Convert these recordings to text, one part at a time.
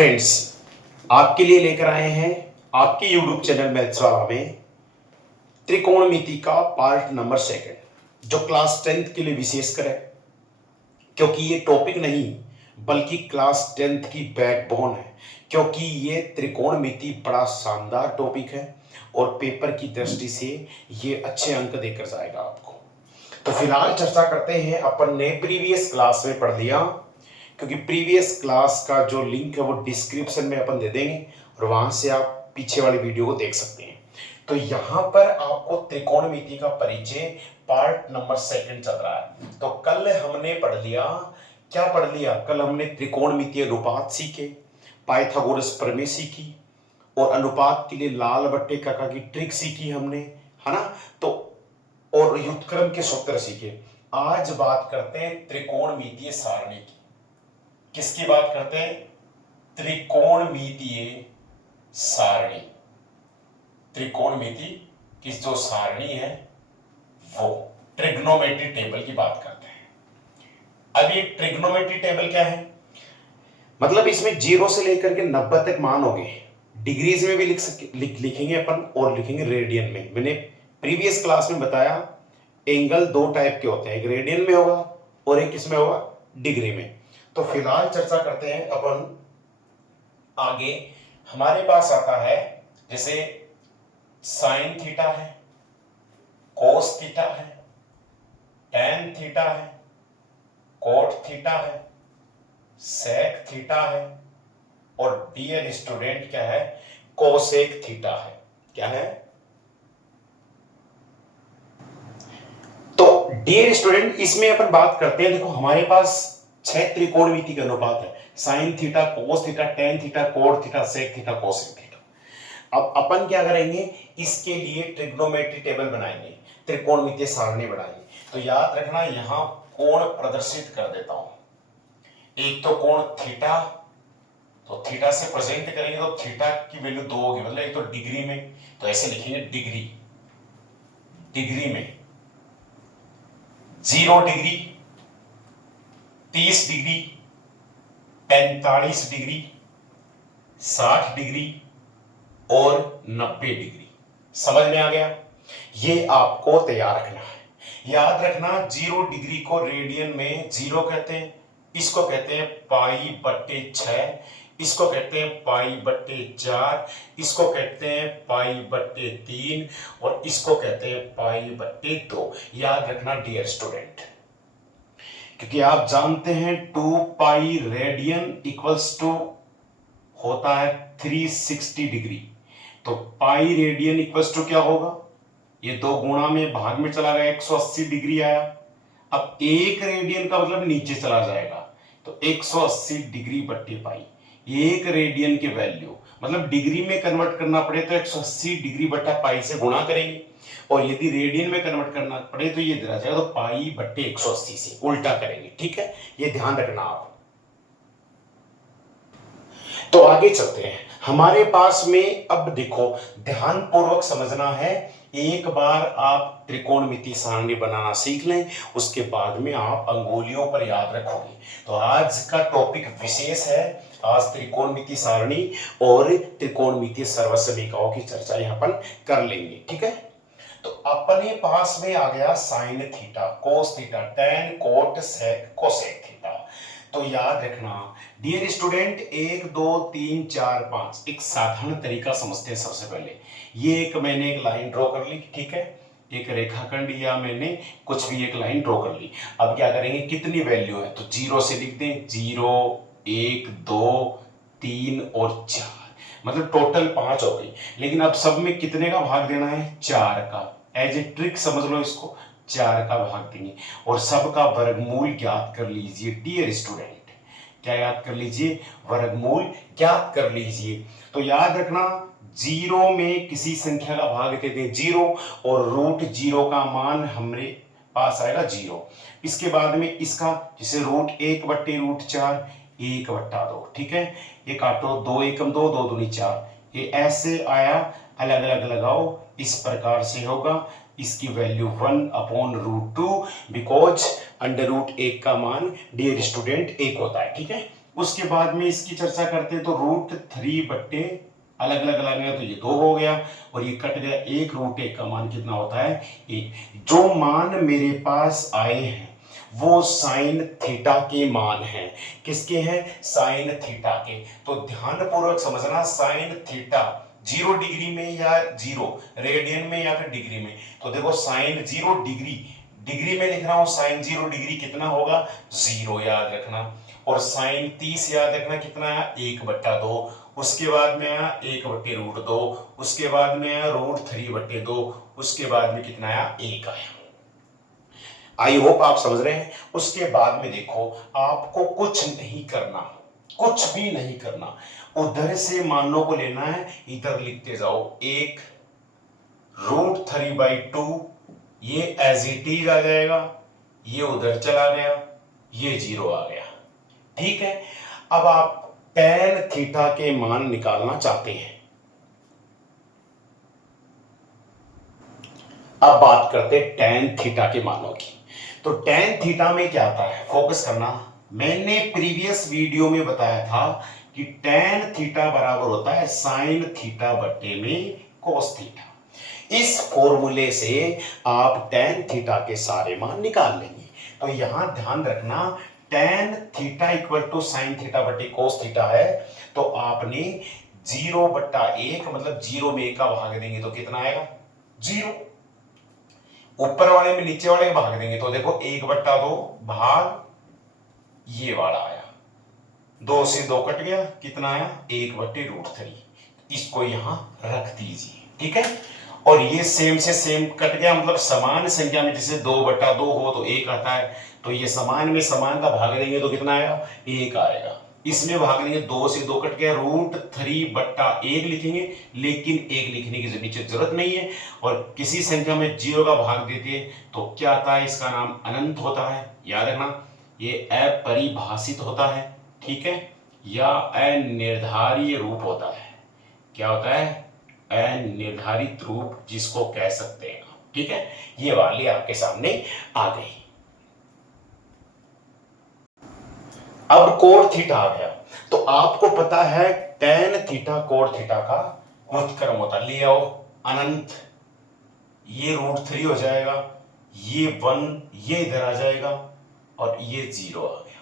Friends, आपके लिए लेकर आए हैं आपके YouTube चैनल मैथ्स वाला में त्रिकोणमिति का पार्ट नंबर 2 जो क्लास 10th के लिए विशेषकर है, क्योंकि ये टॉपिक नहीं बल्कि क्लास 10th की बैकबोन है। क्योंकि ये त्रिकोणमिति बड़ा शानदार टॉपिक है और पेपर की दृष्टि से ये अच्छे अंक देकर जाएगा आपको। तो फिलहाल चर्चा करते हैं, अपन ने प्रीवियस क्लास में पढ़ लिया, क्योंकि प्रीवियस क्लास का जो लिंक है वो डिस्क्रिप्शन में अपन दे देंगे और वहां से आप पीछे वाली वीडियो को देख सकते हैं। तो यहाँ पर आपको त्रिकोणमिति का परिचय पार्ट नंबर 2 चल रहा है। तो कल हमने पढ़ लिया, क्या पढ़ लिया? कल हमने त्रिकोणमितीय अनुपात सीखे, पाइथागोरस प्रमेय सीखी और अनुपात के लिए लाल बट्टे काका की ट्रिक सीखी हमने, है ना। तो और व्युत्क्रम के सूत्र सीखे। आज बात करते हैं त्रिकोणमितीय सारणी की। किसकी बात करते हैं? त्रिकोणमितीय सारणी। त्रिकोणमिति की जो सारणी है वो ट्रिग्नोमेट्री टेबल की बात करते हैं। अब ये ट्रिग्नोमेट्री टेबल क्या है? मतलब इसमें 0 से लेकर के 90 तक मान होंगे। डिग्रीज में भी लिखेंगे अपन और लिखेंगे रेडियन में। मैंने प्रीवियस क्लास में बताया एंगल 2 टाइप के होते हैं, एक रेडियन में होगा और एक किसमें होगा? डिग्री में। तो फिलहाल चर्चा करते हैं अपन आगे। हमारे पास आता है जैसे साइन थीटा है, कोस थीटा है, टैन थीटा है, कोट थीटा है, सेक थीटा है और डियर स्टूडेंट क्या है? कोसेक थीटा है। क्या है? तो डियर स्टूडेंट इसमें अपन बात करते हैं, देखो हमारे पास 6 त्रिकोणमिति का अनुपात है, sine theta, cos theta, tan theta, cot theta, sec theta, cosec theta. अब अपन क्या करेंगे? इसके लिए ट्रिग्नोमेट्री टेबल बनाएंगे, त्रिकोणमितीय सारणी बनाएंगे। तो याद रखना, यहां कोण प्रदर्शित कर देता हूं। एक तो कोण थीटा, तो थीटा से प्रेजेंट करेंगे तो थीटा की वैल्यू 2 होगी, मतलब एक तो डिग्री में, तो ऐसे लिखेंगे डिग्री। डिग्री में 0 डिग्री, 30 डिग्री, 45 डिग्री, 60 डिग्री और 90 डिग्री। समझ में आ गया? ये आपको तैयार रखना है। याद रखना 0 डिग्री को रेडियन में 0 कहते हैं, इसको कहते हैं π/6, इसको कहते हैं π/4, इसको कहते हैं π/3 और इसको कहते हैं π/2। याद रखना डियर स्टूडेंट, क्योंकि आप जानते हैं 2π रेडियन इक्वल्स टू होता है 360 डिग्री। तो पाई रेडियन इक्वल्स टू क्या होगा? ये 2 गुणा में भाग में चला गया, 180 डिग्री आया। अब 1 रेडियन का मतलब नीचे चला जाएगा, तो 180 डिग्री बट्टे पाई। 1 रेडियन की वैल्यू मतलब डिग्री में कन्वर्ट करना पड़े तो 180 डिग्री बट्टा पाई से गुणा करेंगे, और यदि रेडियन में कन्वर्ट करना पड़े तो ये दिया जाएगा, तो पाई बट्टे 180 से उल्टा करेंगे। ठीक है, ये ध्यान रखना आप। तो आगे चलते हैं। हमारे पास में अब देखो, ध्यान पूर्वक समझना है। एक बार आप त्रिकोणमिति सारणी बनाना सीख लें, उसके बाद में आप अंगुलियों पर याद रखोगे। तो आज का टॉपिक विशेष है, आज त्रिकोणमिति सारणी और त्रिकोणमिति सर्वसमीकरणों की चर्चा यहां पर कर लेंगे। ठीक है, तो अपने पास में आ गया sine theta, cos theta, tan, cot, sec, cosec theta. तो याद रखना डियर स्टूडेंट, 1 2 3 4 5 एक साधारण तरीका समझते हैं। सबसे पहले ये मैंने एक लाइन ड्रॉ कर ली, ठीक है, एक रेखाखंड या मैंने कुछ भी एक लाइन ड्रॉ कर ली। अब क्या करेंगे? कितनी वैल्यू है? तो 0 से लिख दें, 0 1 2 3 और 4, मतलब टोटल 5 हो गई। लेकिन अब सब में कितने का भाग देना है? 4 का। एज ए ट्रिक समझ लो इसको, 4 का भाग देंगे और सबका वर्गमूल ज्ञात कर लीजिए। डियर स्टूडेंट क्या याद कर लीजिए? वर्गमूल ज्ञात कर लीजिए। तो याद रखना 0 में किसी संख्या का भाग देते हैं 0 और √0 का मान हमारे पास आएगा 0। इसके बाद में इसका जैसे √1/√4 1/2। ठीक है, ये काटो, 2 एकम 2, 2 दूनी 4, ये ऐसे आया, अलग अलग लगाओ, इस प्रकार से होगा। इसकी वैल्यू 1/√2 बिकॉज √1 का मान डियर स्टूडेंट 1 होता है। ठीक है, उसके बाद में इसकी चर्चा करते हैं तो √3 बट्टे अलग अलग लगाएंगे तो ये 2 हो गया और ये कट गया। एक √1 का मान कितना होता है 1। जो मान मेरे पास आए हैं वो साइन थीटा के मान हैं। किसके हैं? साइन थीटा के। तो ध्यानपूर्वक समझना, साइन थीटा 0 डिग्री में या 0 रेडियन में या फिर डिग्री में। तो देखो साइन 0 डिग्री, डिग्री में लिख रहा हूं, साइन 0 डिग्री कितना होगा 0 याद रखना। और साइन 30 याद रखना कितना है 1/2। उसके बाद में आया 1/√2। उसके बाद में आया √3/2। उसके बाद में कितना आया 1 आया। आई होप आप समझ रहे हैं। उसके बाद में देखो आपको कुछ नहीं करना, कुछ भी नहीं करना, उधर से मानों को लेना है, इधर लिखते जाओ। 1 √3/2 ये एज इट इज आ जाएगा, ये उधर चला गया, ये 0 आ गया। ठीक है। अब आप tan थीटा के मान निकालना चाहते हैं। अब बात करते हैं tan थीटा के मानों की। तो tan थीटा में क्या आता है, फोकस करना। मैंने प्रीवियस वीडियो में बताया था कि tan थीटा बराबर होता है sin थीटा बट्टे में cos थीटा। इस फॉर्मूले से आप tan थीटा के सारे मान निकाल लेंगे। तो यहां ध्यान रखना, tan theta equal to sine theta बटे cos थीटा है। तो आपने 0/1 मतलब 0 में 1 का भाग देंगे तो कितना आएगा 0। ऊपर वाले में नीचे वाले का भाग देंगे तो देखो 1/2 भाग ये वाला आया, 2 से 2 कट गया, कितना आया 1/√3। इसको यहां रख दीजिए। ठीक है। और ये सेम से सेम कट गया, मतलब समान संख्या में जैसे 2/2 हो तो 1 आता है, तो ये समान में समान का भाग देंगे तो कितना आएगा 1 आएगा। इसमें भाग देंगे 2 से 2 कट गया, √3/1 लिखेंगे, लेकिन 1 लिखने की नीचे जरूरत नहीं है। और किसी संख्या में 0 का भाग देते तो क्या आता है, इसका नाम अनंत होता है। याद रखना, ये अपरिभाषित होता है, ठीक है, या अनिर्धारित रूप होता है। क्या होता है, अनिर्धारित रूप जिसको कह सकते हैं। ठीक है, ये वाली आपके सामने आ गई। अब कोण थीटा आ गया। तो आपको पता है tan थीटा कोण थीटा का व्युत्क्रम होता है। ले आओ अनंत, ये √3 हो जाएगा, ये 1 ये इधर आ जाएगा और ये 0 आ गया।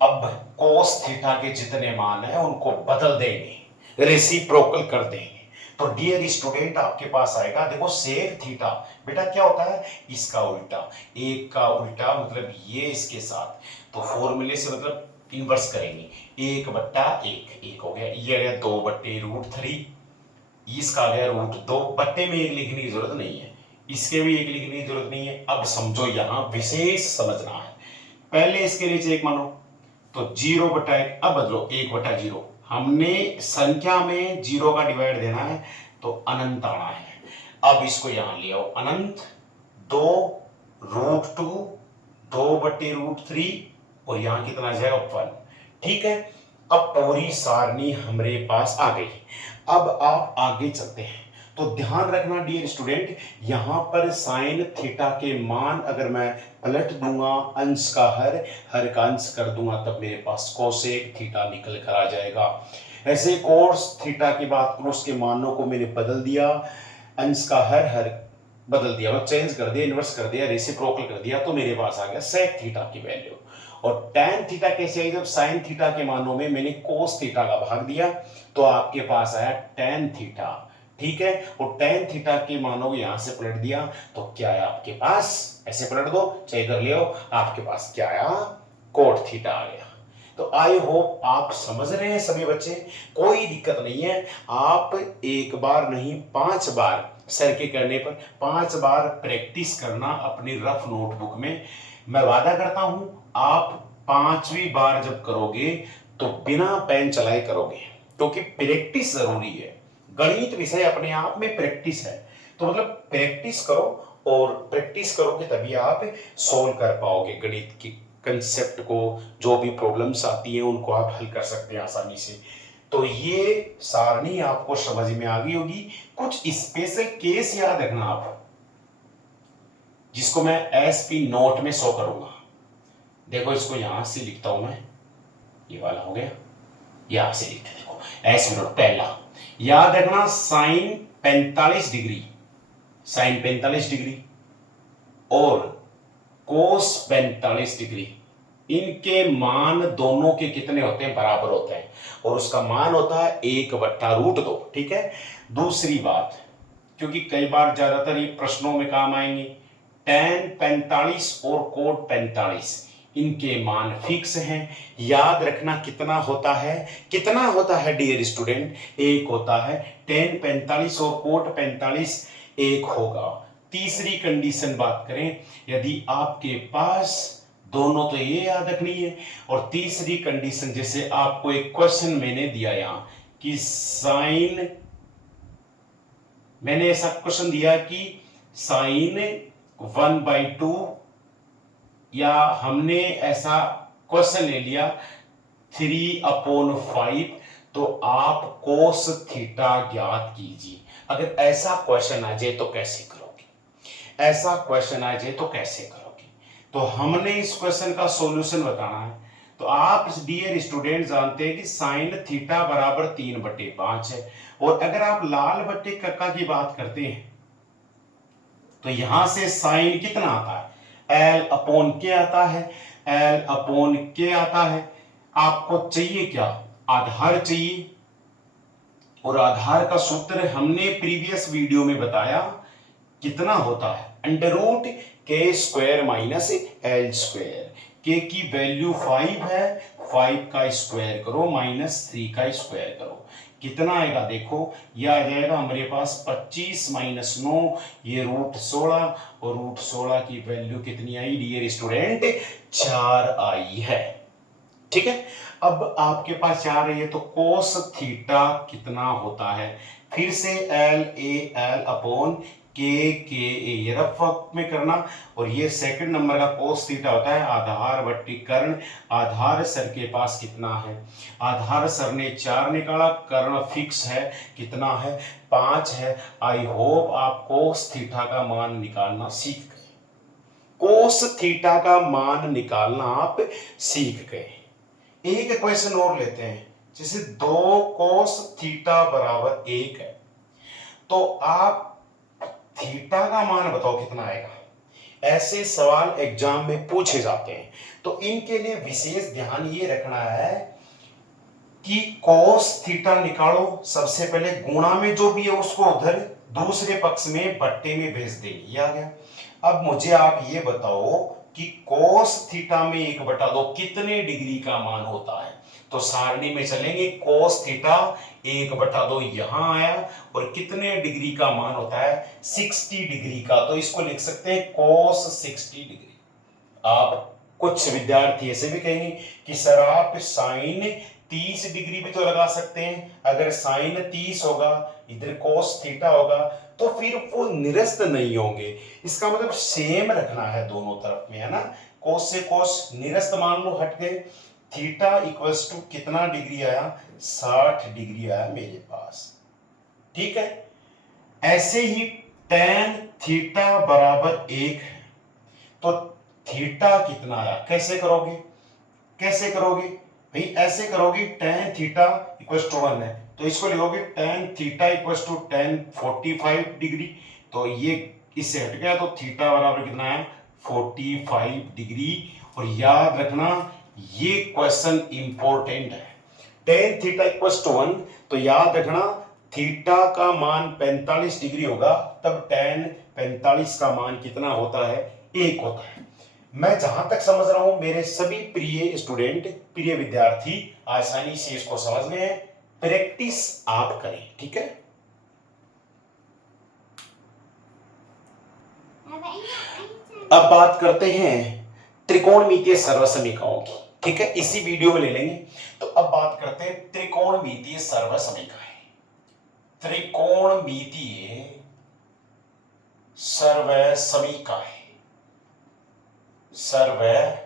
अब cos थीटा के जितने मान है उनको बदल देंगे, रेसिप्रोकल कर देंगे। तो डियर स्टूडेंट आपके पास आएगा, देखो सेक थीटा बेटा क्या होता है, इसका उल्टा, 1 का उल्टा मतलब ये इसके साथ। तो फॉर्मूले से मतलब इन्वर्स करेंगे, 1/1 1 हो गया, ये आ गया 2/√3, इसका आ गया √2। बट्टे में 1 लिखने की जरूरत नहीं है, इसके भी 1 लिखने की जरूरत नहीं है। अब समझो यहां विशेष समझना है। पहले इसके नीचे 1 मानो तो 0/1, अब बदलो 1/0। हमने संख्या में 0 का डिवाइड देना है तो अनंत आना है। अब इसको यहां ले आओ, अनंत 2√2 2/√3 और यहां कितना आ जाएगा 1। ठीक है। अब पूरी सारणी हमारे पास आ गई। अब आप आगे चलते हैं। तो ध्यान रखना डियर स्टूडेंट, यहां पर साइन थीटा के मान अगर मैं पलट दूंगा, अंश का हर का अंश कर दूंगा, तब मेरे पास कोसेक थीटा निकल कर आ जाएगा। ऐसे कोस थीटा की बात करूं, उसके मानों को मैंने बदल दिया, अंश का हर बदल दिया, मैं चेंज कर दिया, इन्वर्स कर दिया, रेसिप्रोकल कर दिया, तो मेरे पास आ गया सेक थीटा की वैल्यू। और tan थीटा कैसे आई, जब साइन थीटा के मानों में मैंने कोस थीटा का भाग दिया तो आपके पास आया tan थीटा। ठीक है। और tan थीटा के मानों को यहां से पलट दिया तो क्या है आपके पास, ऐसे पलट दो चाहे इधर ले आओ, आपके पास क्या आया कोट थीटा आ गया। तो आई होप आप समझ रहे हैं सभी बच्चे, कोई दिक्कत नहीं है। आप एक बार नहीं 5 बार सर के करने पर 5 बार प्रैक्टिस करना अपनी रफ नोटबुक में। मैं वादा करता हूं आप 5वीं बार जब करोगे तो बिना पेन चलाए करोगे, क्योंकि प्रैक्टिस जरूरी है। गणित विषय अपने आप में प्रैक्टिस है, तो मतलब प्रैक्टिस करो, और प्रैक्टिस करोगे तभी आप सोल्व कर पाओगे गणित की कंसेप्ट को। जो भी प्रॉब्लम्स आती हैं उनको आप हल कर सकते हैं आसानी से। तो ये सारणी आपको समझ में आ गई होगी। कुछ स्पेशल केस याद रखना आप, जिसको मैं एसपी नोट में शो करूंगा। देखो इसको यहां से लिखता हूं मैं, ये वाला हो गया, यहां से लिखते देखो एस मिनट पहला, याद रखना साइन 45 डिग्री, साइन 45 डिग्री और कोस 45 डिग्री, इनके मान दोनों के कितने होते हैं, बराबर होते हैं, और उसका मान होता है 1/√2। ठीक है। दूसरी बात, क्योंकि कई बार ज्यादातर ये प्रश्नों में काम आएंगे, tan 45 और कोट 45 इनके मान फिक्स हैं। याद रखना कितना होता है, कितना होता है डियर स्टूडेंट, एक होता है। tan 45 और कोट 45 एक होगा। तीसरी कंडीशन बात करें, यदि आपके पास दोनों, तो ये याद रखनी है। और तीसरी कंडीशन, जैसे आपको एक क्वेश्चन मैंने दिया यहां कि साइन, मैंने ऐसा क्वेश्चन दिया कि साइन 1/2, या हमने ऐसा क्वेश्चन ले लिया 3/5, तो आप कोस थीटा ज्ञात कीजिए। अगर ऐसा क्वेश्चन आ जाए तो कैसे करोगे, ऐसा क्वेश्चन आ जाए तो कैसे करोगे। तो हमने इस क्वेश्चन का सॉल्यूशन बताना है। तो आप डियर स्टूडेंट जानते हैं कि साइन थीटा बराबर 3/5 है। और अगर आप लाल बट्टे कक्का की बात करते हैं तो यहां से साइन कितना आता है, L/K आता है, L/K आता है। आपको चाहिए क्या, आधार चाहिए, और आधार का सूत्र हमने प्रीवियस वीडियो में बताया कितना होता है, √k² - L²। k की वैल्यू 5 है, 5 का स्क्वायर करो -3 का स्क्वायर करो, कितना आएगा देखो, यह आ जाएगा हमारे पास 25 - 9, ये √16, और √16 की वैल्यू कितनी आई डियर स्टूडेंट, 4 आई है। ठीक है। अब आपके पास 4 है तो कोस थीटा कितना होता है, फिर से LAL/KKA, ये रफ वक्त में करना। और ये सेकंड नंबर का कोस थीटा होता है आधार बट्टी कर्ण। आधार सर के पास कितना है, आधार सर ने 4 निकाला, कर्ण फिक्स है, कितना है, 5 है। आई होप आप कोस थीटा का मान निकालना सीख गए, कोस थीटा का मान निकालना आप सीख गए। एक क्वेश्चन और लेते हैं, जैसे 2 कोस थीटा बराबर 1 है, तो आप थीटा का मान बताओ कितना आएगा। ऐसे सवाल एग्जाम में पूछे जाते हैं, तो इनके लिए विशेष ध्यान ये रखना है कि कोस थीटा निकालो, सबसे पहले गुणा में जो भी है उसको उधर दूसरे पक्ष में बट्टे में भेज देंगे, ये आ गया। अब मुझे आप ये बताओ कि कोस थीटा में 1/2 कितने डिग्री का मान होता है। तो सारणी में चलेंगे, कोस थीटा 1/2 यहां आया, और कितने डिग्री का मान होता है, 60 डिग्री का। तो इसको लिख सकते हैं कोस 60 डिग्री। आप कुछ विद्यार्थी ऐसे भी कहेंगे कि सर आप साइन 30 डिग्री भी तो लगा सकते हैं। अगर साइन 30 होगा, इधर कोस थीटा होगा, तो फिर वो निरस्त नहीं होंगे। इसका मतलब सेम रखना है दोनों तरफ में, है ना। कोस से कोस निरस्त मान लो हट गए। थीटा इक्वल्स टू कितना डिग्री आया, 60 डिग्री आया मेरे पास। ठीक है। ऐसे ही tan थीटा बराबर 1 है, तो थीटा कितना आया, कैसे करोगे, कैसे करोगे भाई, ऐसे करोगे, tan थीटा इक्वल्स टू 1 है, तो इसको लिखोगे tan theta equals to tan 45 degree. तो ये इससे हट गया, तो थीटा बराबर कितना है, 45 डिग्री। और याद रखना ये क्वेश्चन इंपॉर्टेंट है, tan थीटा इक्वल्स टू 1, तो याद रखना थीटा का मान 45 डिग्री होगा, तब tan 45 का मान कितना होता है, 1 होता है। मैं जहां तक समझ रहा हूं मेरे सभी प्रिय स्टूडेंट, प्रिय विद्यार्थी आसानी से इसको समझ गए हैं। प्रैक्टिस आप करें, ठीक है। अब बात करते हैं त्रिकोणमितीय सर्वसमीकरणों की, ठीक है, इसी वीडियो में ले लेंगे। तो अब बात करते हैं त्रिकोणमितीय सर्वसमीकरण, त्रिकोणमितीय सर्वसमीकरण, सर्वसमीकरण।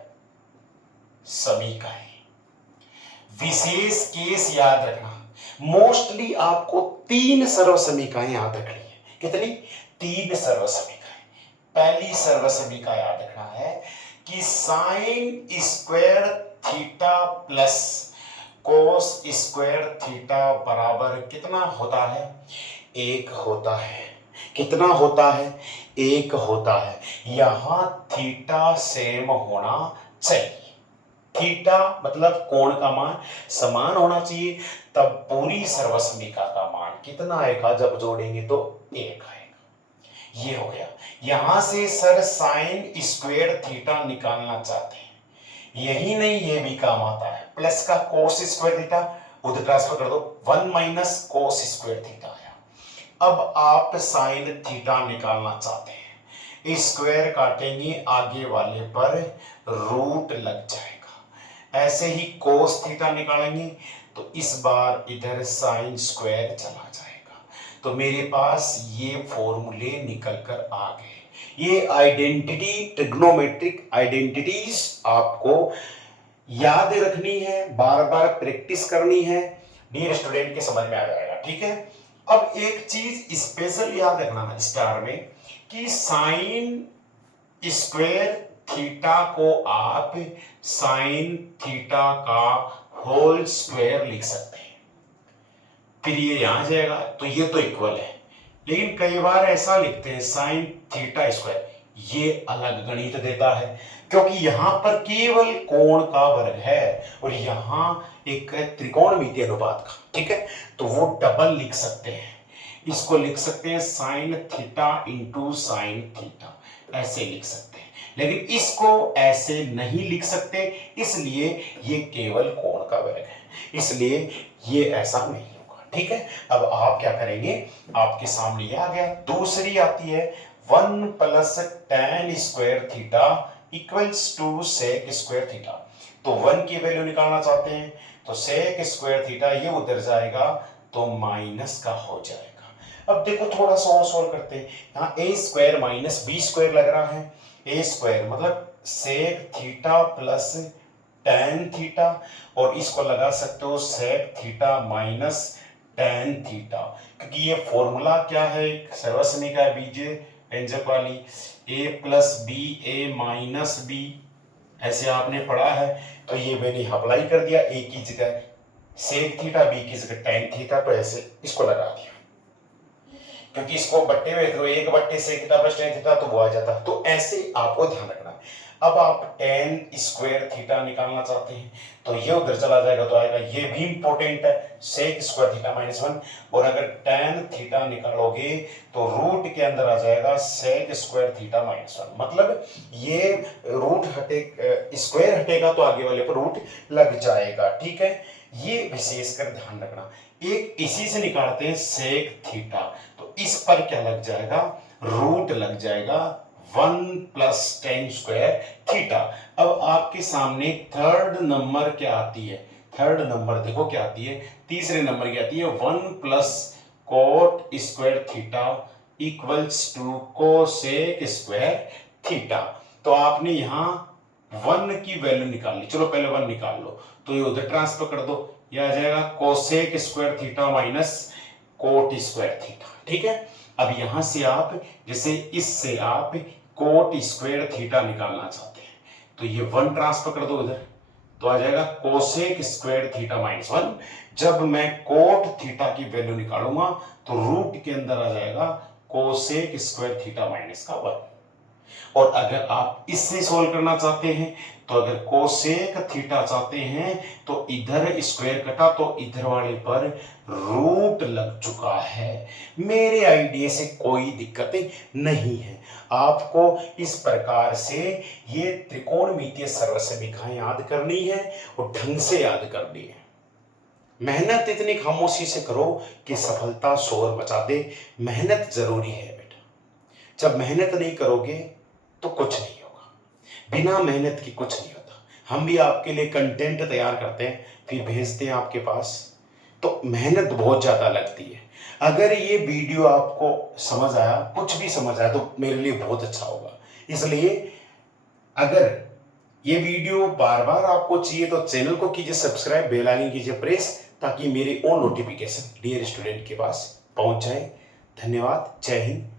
विशेष केस याद रखना, मोस्टली आपको 3 सर्वसमीकरण याद रखनी है। कितनी, 3 सर्वसमीकरण। पहली सर्वसमीकरण याद रखना है कि sine square theta plus cos square theta बराबर कितना होता है? 1 होता है। कितना होता है? 1 होता है। यहां थीटा सेम होना चाहिए। थीटा मतलब कोण का मान समान होना चाहिए, तब पूरी सर्वसमिका का मान कितना आएगा? जब जोड़ेंगे तो 1 आएगा। ये हो गया। यहां से सर साइन स्क्वायर थीटा निकालना चाहते हैं। यही नहीं, ये भी काम आता है। प्लस का कोस स्क्वायर थीटा उधर ट्रांसफर कर दो, 1 माइनस कोस स्क्वायर थीटा आया। अब आप साइन थीटा निकालना चाहते हैं, स्क्वायर काटेंगे आगे वाले पर, रूट लग जाएगा। ऐसे ही कोस थीटा निकालेंगे तो इस बार इधर साइन स्क्वायर चला जाएगा। तो मेरे पास ये फॉर्मूले निकल कर आ गए। ये आइडेंटिटी, ट्रिग्नोमेट्रिक आइडेंटिटीज आपको याद रखनी है, बार बार प्रैक्टिस करनी है, डियर स्टूडेंट के समझ में आ जाएगा। ठीक है। अब एक चीज स्पेशल याद रखना स्टार में, कि साइन स्क्वायर थीटा को आप साइन थीटा का होल स्क्वायर लिख सकते हैं। फिर ये यहां जाएगा तो ये तो इक्वल है, लेकिन कई बार ऐसा लिखते हैं साइन थीटा स्क्वायर, ये अलग गणित देता है, क्योंकि यहां पर केवल कोण का वर्ग है और यहां एक त्रिकोणमितीय अनुपात का। ठीक है, तो वो डबल लिख सकते हैं। इसको लिख सकते हैं sine theta into sine theta, ऐसे लिख सकते हैं। लेकिन इसको ऐसे नहीं लिख सकते, इसलिए ये केवल कोण का वर्ग है, इसलिए ये ऐसा नहीं होगा। ठीक है। अब आप क्या करेंगे, आपके सामने ये आ गया। दूसरी आती है 1 plus tan square theta equals to sec square theta. तो 1 की वैल्यू निकालना चाहते हैं, तो सेक स्क्वायर थीटा ये उधर जाएगा तो माइनस का हो जाएगा। अब देखो थोड़ा सा और सॉल्व करते हैं। यहाँ a square minus B square लग रहा है। a स्क्वायर मतलब sec theta plus tan theta, और इसको लगा सकते हो sec theta minus tan theta, क्योंकि ये फॉर्मूला क्या है, सर्वसमिका है बीजे व्यंजक वाली, a plus B A minus B, ऐसे आपने पढ़ा है। तो ये मैंने अप्लाई कर दिया, a की जगह सेक थीटा, b की जगह tan थीटा, तो ऐसे इसको लगा दिया, क्योंकि इसको बट्टे में तो 1 बट्टे sec theta plus tan theta तो वो आ जाता। तो ऐसे आपको ध्यान रखना है। अब आप tan स्क्वायर थीटा निकालना चाहते हैं, तो ये उधर चला जाएगा तो आएगा, ये भी इंपॉर्टेंट है, सेक स्क्वायर थीटा माइनस 1। और अगर tan थीटा निकालोगे तो रूट के अंदर आ जाएगा सेक स्क्वायर थीटा माइनस 1। मतलब ये रूट हटे, स्क्वायर हटेगा तो आगे वाले पर रूट लग जाएगा। ठीक है, ये विशेषकर ध्यान रखना। एक इसी से निकालते हैं सेक थीटा, तो इस पर क्या लग जाएगा, रूट लग जाएगा 1 प्लस tan स्क्वायर थीटा। अब आपके सामने थर्ड नंबर क्या आती है, थर्ड नंबर देखो क्या आती है, तीसरे नंबर की आती है 1 plus cot square theta equals to cosec square theta. तो आपने यहां 1 की वैल्यू निकाल ली, चलो पहले 1 निकाल लो, तो ये उधर ट्रांसफर कर दो, ये आ जाएगा cosec square theta minus cot square theta. ठीक है। अब यहां से आप, जैसे इससे आप कोट स्क्वायर थीटा निकालना चाहते हैं, तो ये 1 ट्रांसफर कर दो इधर, तो आ जाएगा कोसेक स्क्वायर थीटा माइनस 1। जब मैं कोट थीटा की वैल्यू निकालूंगा तो रूट के अंदर आ जाएगा कोसेक स्क्वायर थीटा माइनस का 1। और अगर आप इससे सोल्व करना चाहते हैं, तो अगर कोसेक थीटा चाहते हैं तो इधर स्क्वायर कटा तो इधर वाले पर रूट लग चुका है। मेरे आइडिया से कोई दिक्कत नहीं है। आपको इस प्रकार से ये त्रिकोणमितीय सर्वसमिकाएं याद करनी है और ढंग से याद करनी है। मेहनत इतनी खामोशी से करो कि सफलता शोर मचा दे। मेहनत जरूरी है बेटा, जब मेहनत नहीं करोगे तो कुछ नहीं होगा, बिना मेहनत की कुछ नहीं होता। हम भी आपके लिए कंटेंट तैयार करते हैं फिर भेजते हैं आपके पास, तो मेहनत बहुत ज़्यादा लगती है। अगर ये वीडियो आपको समझ आया, कुछ भी समझ आया, तो मेरे लिए बहुत अच्छा होगा। इसलिए अगर ये वीडियो बार बार आपको चाहिए तो चैनल को कीजिए सब्सक्राइब, बेल आइकन कीजिए प्रेस, ताकि मेरे और नोटिफिकेशन डियर स्टूडेंट के पास पहुंच जाए। धन्यवाद। जय हिंद।